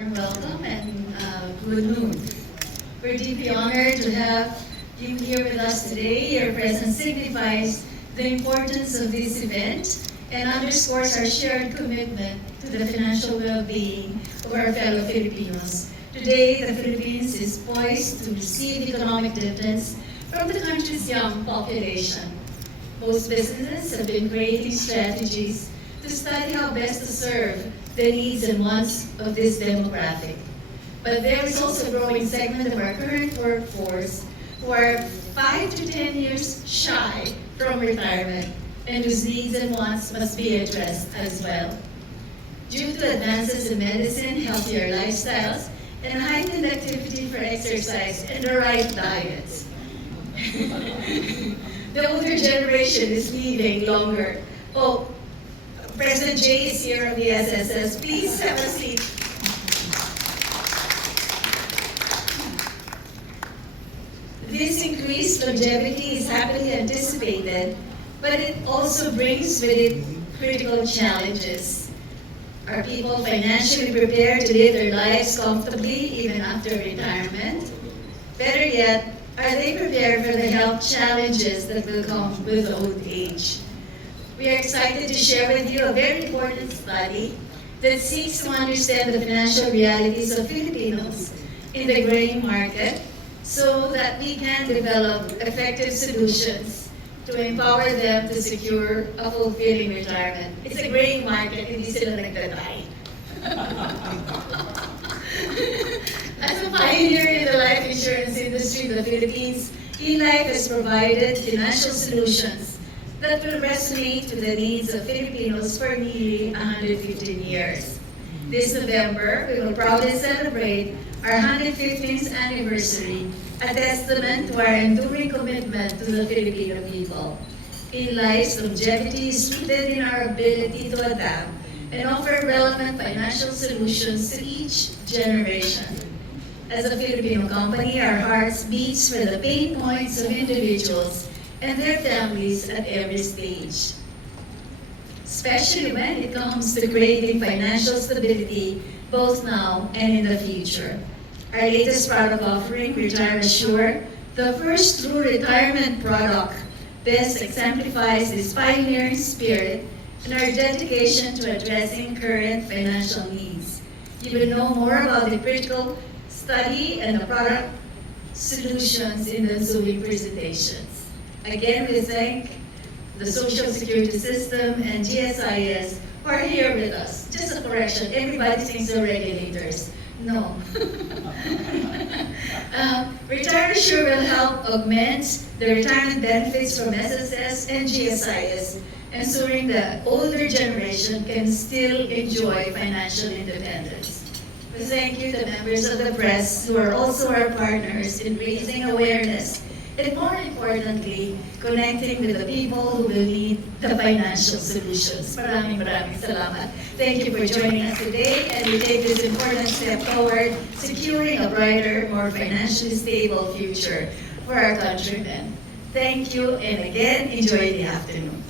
Welcome and good noon. We're deeply honored to have you here with us today. Your presence signifies the importance of this event and underscores our shared commitment to the financial well-being of our fellow Filipinos. Today, the Philippines is poised to receive economic dividends from the country's young population. Most businesses have been creating strategies to study how best to serve the needs and wants of this demographic. But there is also a growing segment of our current workforce who are 5 to 10 years shy from retirement and whose needs and wants must be addressed as well. Due to advances in medicine, healthier lifestyles, and heightened activity for exercise and the right diets, the older generation is living longer. Oh, President Jay is here of the SSS. Please have a seat. This increased longevity is happily anticipated, but it also brings with it critical challenges. Are people financially prepared to live their lives comfortably even after retirement? Better yet, are they prepared for the health challenges that will come with old age? We are excited to share with you a very important study that seeks to understand the financial realities of Filipinos in the grain market so that we can develop effective solutions to empower them to secure a fulfilling retirement. It's a grain market, hindi sila nagtatay. As a pioneer in the life insurance industry in the Philippines, eLife has provided financial solutions that will resonate with the needs of Filipinos for nearly 115 years. This November, we will proudly celebrate our 115th anniversary, a testament to our enduring commitment to the Filipino people. eLife's longevity is rooted in our ability to adapt and offer relevant financial solutions to each generation. As a Filipino company, our hearts beats for the pain points of individuals and their families at every stage, especially when it comes to creating financial stability both now and in the future. Our latest product offering, Retire Assure, the first true retirement product, best exemplifies this pioneering spirit and our dedication to addressing current financial needs. You will know more about the critical study and the product solutions in the ensuing presentations. Again, we thank the Social Security System and GSIS who are here with us. Just a correction, everybody thinks they're regulators. No. Retire Assure will help augment the retirement benefits from SSS and GSIS, ensuring the older generation can still enjoy financial independence. We thank you, the members of the press, who are also our partners in raising awareness and, more importantly, connecting with the people who will need the financial solutions. Maraming salamat. Thank you for joining us today, and we take this important step toward securing a brighter, more financially stable future for our countrymen. Thank you, and again, enjoy the afternoon.